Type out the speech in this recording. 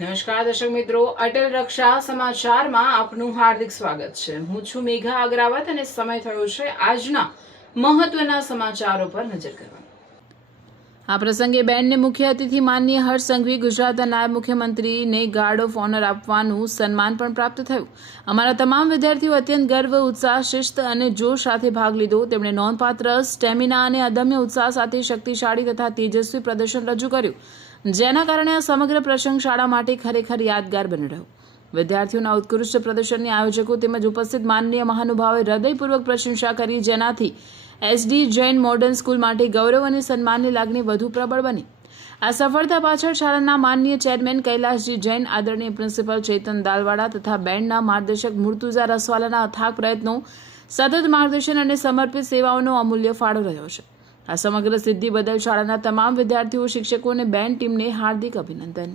નમસ્કાર દર્શક મિત્રો, અટલ રક્ષા સમાચારમાં આપનું હાર્દિક સ્વાગત છે। હું છું મેઘા અગ્રાવત અને સમય થયો છે આજના મહત્વના સમાચારો પર નજર કરવાનો। આ પ્રસંગે બેન્ડને મુખ્ય અતિથિ માનનીય હર્ષ સંઘવી, ગુજરાતના નાયબ મુખ્યમંત્રીને ગાર્ડ ઓફ ઓનર આપવાનું સન્માન પણ પ્રાપ્ત થયું। અમારા તમામ વિદ્યાર્થીઓ અત્યંત ગર્વ, ઉત્સાહ, શિસ્ત અને જોશ સાથે ભાગ લીધો। તેમણે નોંધપાત્ર સ્ટેમિના અને અદમ્ય ઉત્સાહ સાથે શક્તિશાળી તથા તેજસ્વી પ્રદર્શન રજૂ કર્યું, જેના કારણે આ સમગ્ર પ્રસંગ શાળા માટે ખરેખર યાદગાર બની રહ્યો। વિદ્યાર્થીઓના ઉત્કૃષ્ટ પ્રદર્શનની આયોજકો તેમજ ઉપસ્થિત માનનીય મહાનુભાવોએ હૃદયપૂર્વક પ્રશંસા કરી, જેનાથી એસડી જૈન મોડર્ન સ્કૂલ માટે ગૌરવ અને સન્માનની લાગણી વધુ પ્રબળ બની। આ સફળતા પાછળ શાળાના માનનીય ચેરમેન કૈલાશજી જૈન, આદરણીય પ્રિન્સિપલ ચેતન દાલવાડા તથા બેન્ડના માર્ગદર્શક મુર્તુઝા રસવાલાના અથાગ પ્રયત્નો, સતત માર્ગદર્શન અને સમર્પિત સેવાઓનો અમૂલ્ય ફાળો રહ્યો છે। આ સમગ્ર સિદ્ધિ બદલ શાળાના તમામ વિદ્યાર્થીઓ, શિક્ષકો અને બેન્ડ ટીમને હાર્દિક અભિનંદન।